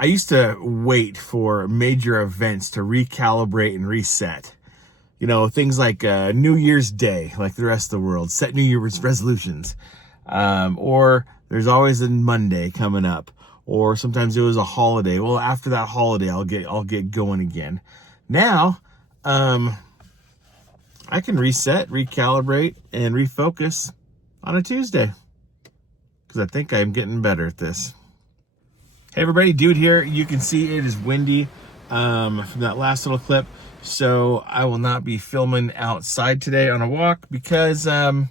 I used to wait for major events to recalibrate and reset. You know, things like New Year's Day, like the rest of the world, set New Year's resolutions. Or there's always a Monday coming up, or sometimes it was a holiday. Well, after that holiday, I'll get going again. Now, I can reset, recalibrate, and refocus on a Tuesday, because I think I'm getting better at this. Hey everybody, Dude here. You can see it is windy from that last little clip, so I will not be filming outside today on a walk because the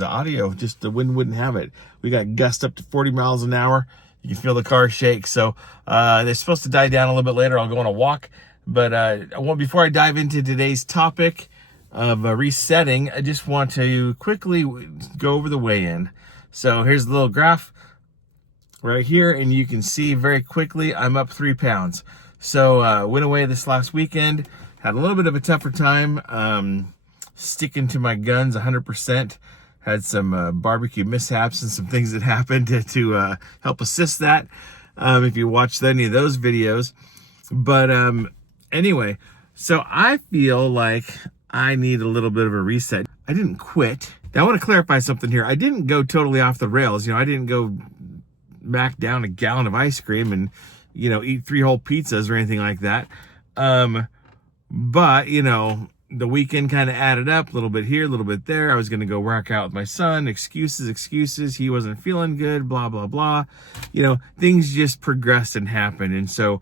audio, just the wind wouldn't have it. We got gusts up to 40 miles an hour. You can feel the car shake. So they're supposed to die down a little bit later. I'll go on a walk. But before I dive into today's topic of resetting, I just want to quickly go over the weigh-in. So here's the little graph right here, and you can see very quickly I'm up 3 pounds. So went away this last weekend, had a little bit of a tougher time sticking to my guns 100%. Had some barbecue mishaps and some things that happened to help assist that, if you watched any of those videos. But anyway, so I feel like I need a little bit of a reset. I didn't quit. Now I want to clarify something here. I didn't go totally off the rails. You know, I didn't go mac down a gallon of ice cream and, you know, eat 3 whole pizzas or anything like that. But, you know, the weekend kind of added up, a little bit here, a little bit there. I was going to go work out with my son. Excuses. He wasn't feeling good, blah, blah, blah. You know, things just progressed and happened. And so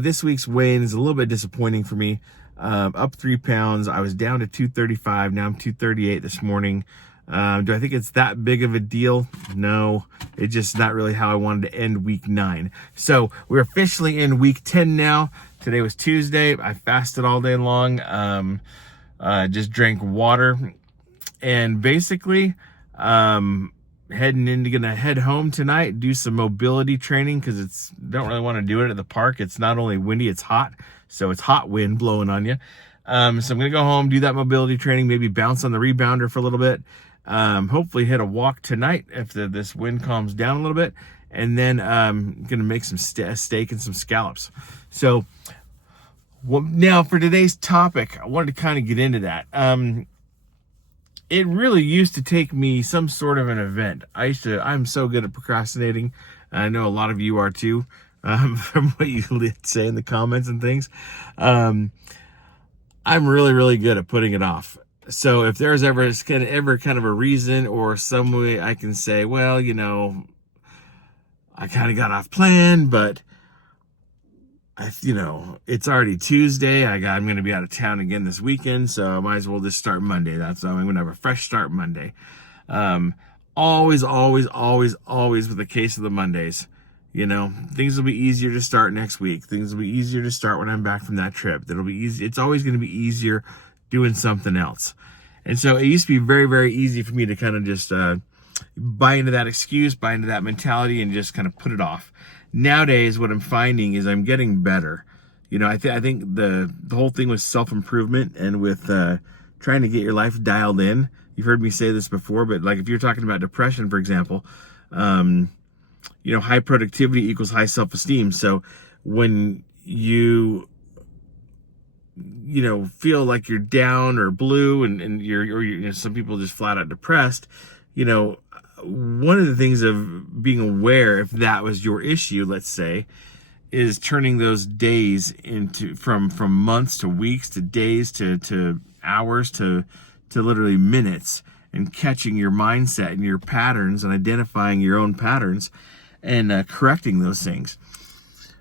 this week's weigh-in is a little bit disappointing for me. Up 3 pounds. I was down to 235. Now I'm 238 this morning. Do I think it's that big of a deal? No, it's just not really how I wanted to end week 9. So we're officially in week 10 now. Today was Tuesday. I fasted all day long. Just drank water, and basically, gonna head home tonight, do some mobility training, because don't really want to do it at the park. It's not only windy, it's hot. So it's hot wind blowing on you. So I'm gonna go home, do that mobility training, maybe bounce on the rebounder for a little bit. Hopefully hit a walk tonight if this wind calms down a little bit, and then gonna make some steak and some scallops. So now for today's topic, I wanted to kind of get into that. It really used to take me some sort of an event. I'm so good at procrastinating. I know a lot of you are too, from what you say in the comments and things. I'm really, really good at putting it off. So if there's ever kind of a reason or some way I can say, well, you know, I kind of got off plan, but it's already Tuesday. I'm going to be out of town again this weekend, so I might as well just start Monday. I'm going to have a fresh start Monday. Always with the case of the Mondays. You know, things will be easier to start next week. Things will be easier to start when I'm back from that trip. It'll be easy. It's always going to be easier doing something else. And so it used to be very, very easy for me to kind of just buy into that excuse, buy into that mentality, and just kind of put it off. Nowadays, what I'm finding is I'm getting better. You know, I think the whole thing with self-improvement and with trying to get your life dialed in. You've heard me say this before, but like if you're talking about depression, for example, high productivity equals high self-esteem. So when you feel like you're down or blue and you're some people just flat out depressed, one of the things of being aware, if that was your issue, let's say, is turning those days into from months to weeks to days to hours to literally minutes, and catching your mindset and your patterns and identifying your own patterns and correcting those things.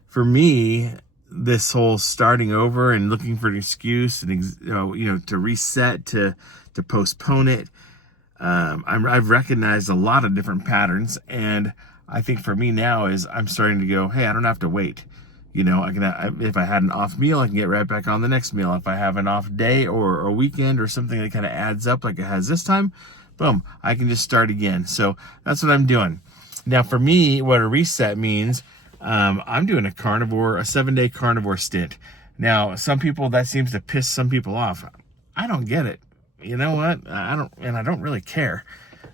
For me, this whole starting over and looking for an excuse and to reset, to postpone it, I've recognized a lot of different patterns, and I think for me now is I'm starting to go, hey, I don't have to wait. If I had an off meal, I can get right back on the next meal. If I have an off day or a weekend or something that kind of adds up like it has this time, boom, I can just start again. So that's what I'm doing. Now for me, what a reset means, I'm doing a 7-day carnivore stint. Now, some people, that seems to piss some people off. I don't get it. You know what? I don't really care.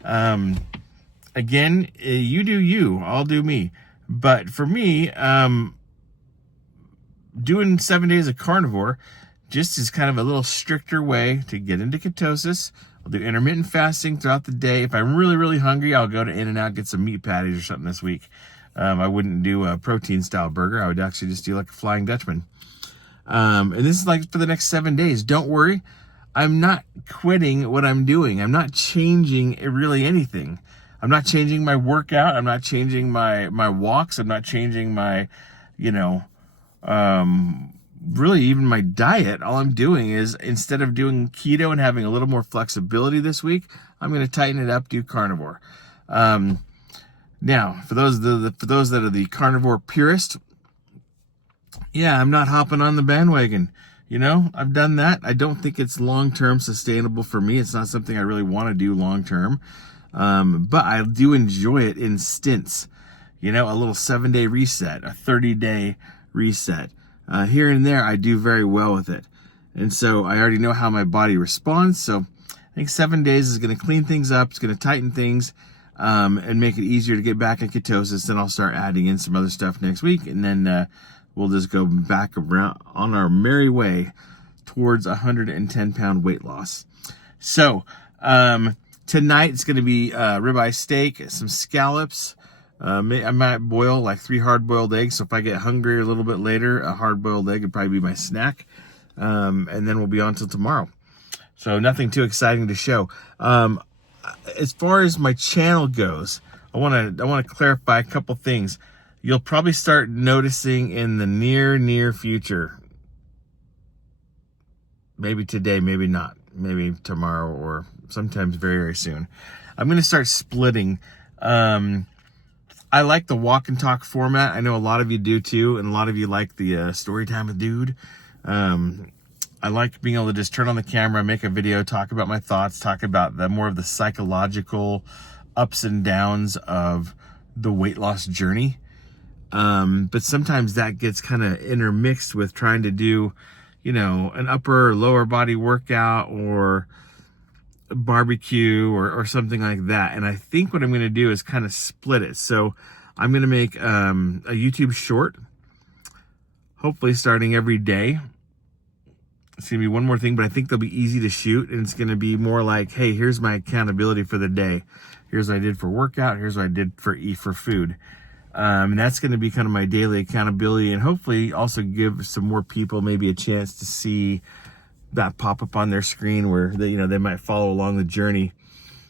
Again, you do you, I'll do me. But for me, doing 7 days of carnivore just is kind of a little stricter way to get into ketosis. I'll do intermittent fasting throughout the day. If I'm really, really hungry, I'll go to In-N-Out, get some meat patties or something this week. I wouldn't do a protein style burger. I would actually just do like a Flying Dutchman. And this is like for the next 7 days. Don't worry. I'm not quitting what I'm doing. I'm not changing really anything. I'm not changing my workout. I'm not changing my walks. I'm not changing my, really even my diet. All I'm doing is, instead of doing keto and having a little more flexibility this week, I'm going to tighten it up, do carnivore. Now, for those that are the carnivore purist, yeah, I'm not hopping on the bandwagon. I've done that. I don't think it's long-term sustainable for me. It's not something I really want to do long-term. But I do enjoy it in stints. A little 7-day reset, a 30-day reset. Here and there, I do very well with it. And so I already know how my body responds. So I think 7 days is going to clean things up. It's going to tighten things, and make it easier to get back in ketosis. Then I'll start adding in some other stuff next week. And then we'll just go back around on our merry way towards 110-pound weight loss. So tonight it's going to be ribeye steak, some scallops. I might boil like 3 hard-boiled eggs. So if I get hungry a little bit later, a hard-boiled egg would probably be my snack. And then we'll be on till tomorrow. So nothing too exciting to show. As far as my channel goes, I want to clarify a couple things. You'll probably start noticing in the near future. Maybe today, maybe not. Maybe tomorrow, or sometimes very, very soon. I'm going to start splitting. I like the walk and talk format. I know a lot of you do too, and a lot of you like the story time with dude. I like being able to just turn on the camera, make a video, talk about my thoughts, talk about more of the psychological ups and downs of the weight loss journey. But sometimes that gets kind of intermixed with trying to do, an upper or lower body workout or barbecue or something like that. And I think what I'm going to do is kind of split it. So I'm going to make a YouTube short, hopefully starting every day. It's going to be one more thing, but I think they'll be easy to shoot. And it's going to be more like, hey, here's my accountability for the day. Here's what I did for workout. Here's what I did for food. And that's going to be kind of my daily accountability, and hopefully also give some more people maybe a chance to see that pop up on their screen where they might follow along the journey.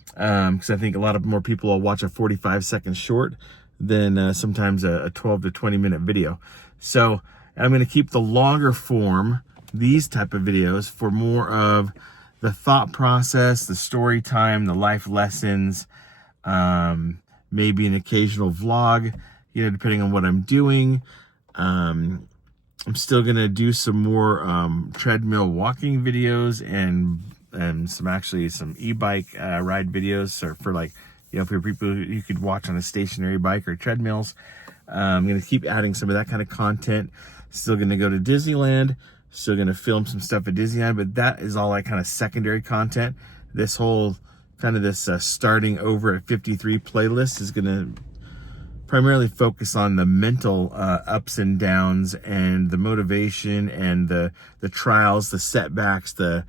Because I think a lot of more people will watch a 45-second short than sometimes a 12 to 20 minute video. So I'm going to keep the longer form, these type of videos, for more of the thought process, the story time, the life lessons, maybe an occasional vlog, depending on what I'm doing. I'm still going to do some more treadmill walking videos and some e-bike ride videos for like, for people you could watch on a stationary bike or treadmills. I'm going to keep adding some of that kind of content. Still going to go to Disneyland. Still going to film some stuff at Disneyland, but that is all like kind of secondary content. This whole kind of this starting over at 53 playlist is going to primarily focus on the mental ups and downs and the motivation and the trials, the setbacks, the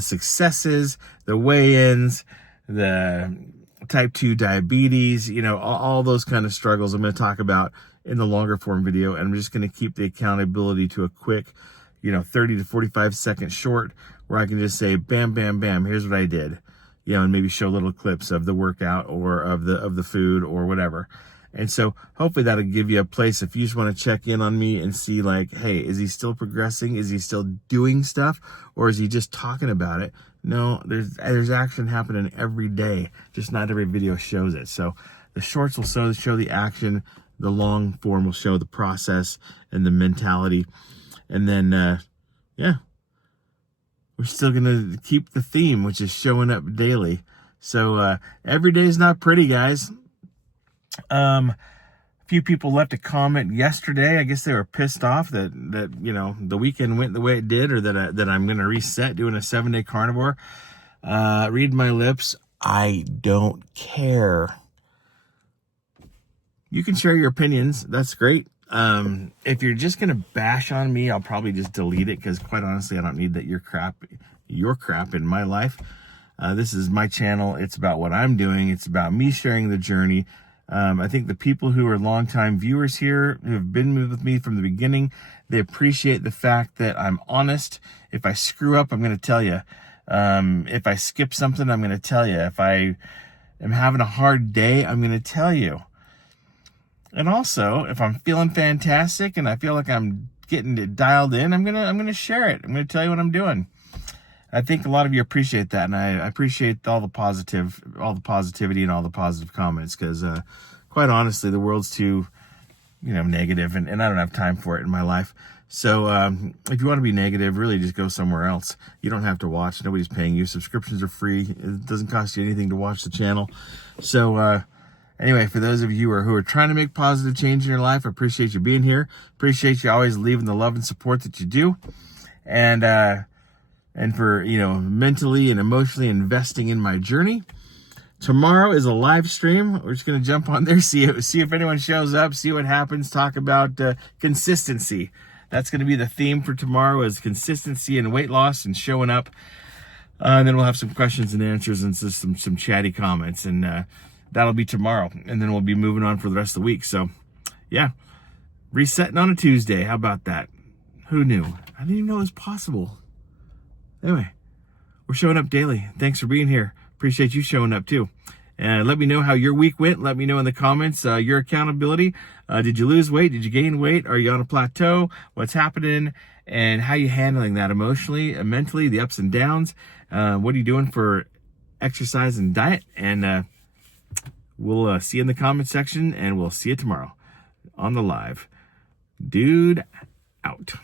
successes, the weigh-ins, the type 2 diabetes, all those kind of struggles I'm going to talk about in the longer form video. And I'm just going to keep the accountability to a quick, 30 to 45 second short where I can just say, bam, bam, bam, here's what I did, and maybe show little clips of the workout or of the food or whatever. And so hopefully that'll give you a place if you just want to check in on me and see like, hey, is he still progressing? Is he still doing stuff? Or is he just talking about it? No, there's action happening every day. Just not every video shows it. So the shorts will show the action. The long form will show the process and the mentality. And then, we're still going to keep the theme, which is showing up daily. So every day is not pretty, guys. A few people left a comment yesterday. I guess they were pissed off that the weekend went the way it did, or that I'm going to reset doing a 7-day carnivore. Read my lips. I don't care. you can share your opinions. That's great. If you're just gonna bash on me, I'll probably just delete it, because quite honestly, I don't need that your crap in my life. This is my channel. It's about what I'm doing. It's about me sharing the journey. I think the people who are longtime viewers here, who have been with me from the beginning, they appreciate the fact that I'm honest. If I screw up, I'm going to tell you. If I skip something, I'm going to tell you. If I am having a hard day, I'm going to tell you. And also, if I'm feeling fantastic and I feel like I'm getting it dialed in, I'm gonna share it. I'm gonna tell you what I'm doing. I think a lot of you appreciate that, and I appreciate all the positivity and all the positive comments, because quite honestly, the world's too, negative, and I don't have time for it in my life. So if you want to be negative, really just go somewhere else. You don't have to watch. Nobody's paying you. Subscriptions are free. It doesn't cost you anything to watch the channel. So anyway, for those of you who are trying to make positive change in your life, I appreciate you being here. Appreciate you always leaving the love and support that you do. And for, mentally and emotionally investing in my journey. Tomorrow is a live stream. We're just going to jump on there, see if anyone shows up, see what happens, talk about consistency. That's going to be the theme for tomorrow, is consistency and weight loss and showing up. And then we'll have some questions and answers and some chatty comments. And that'll be tomorrow. And then we'll be moving on for the rest of the week. So, yeah. Resetting on a Tuesday. How about that? Who knew? I didn't even know it was possible. Anyway, we're showing up daily. Thanks for being here. Appreciate you showing up too. And let me know how your week went. Let me know in the comments your accountability. Did you lose weight? Did you gain weight? Are you on a plateau? What's happening? And how you handling that emotionally and mentally, the ups and downs. What are you doing for exercise and diet? And we'll see you in the comment section, and we'll see you tomorrow on the live. Dude, out.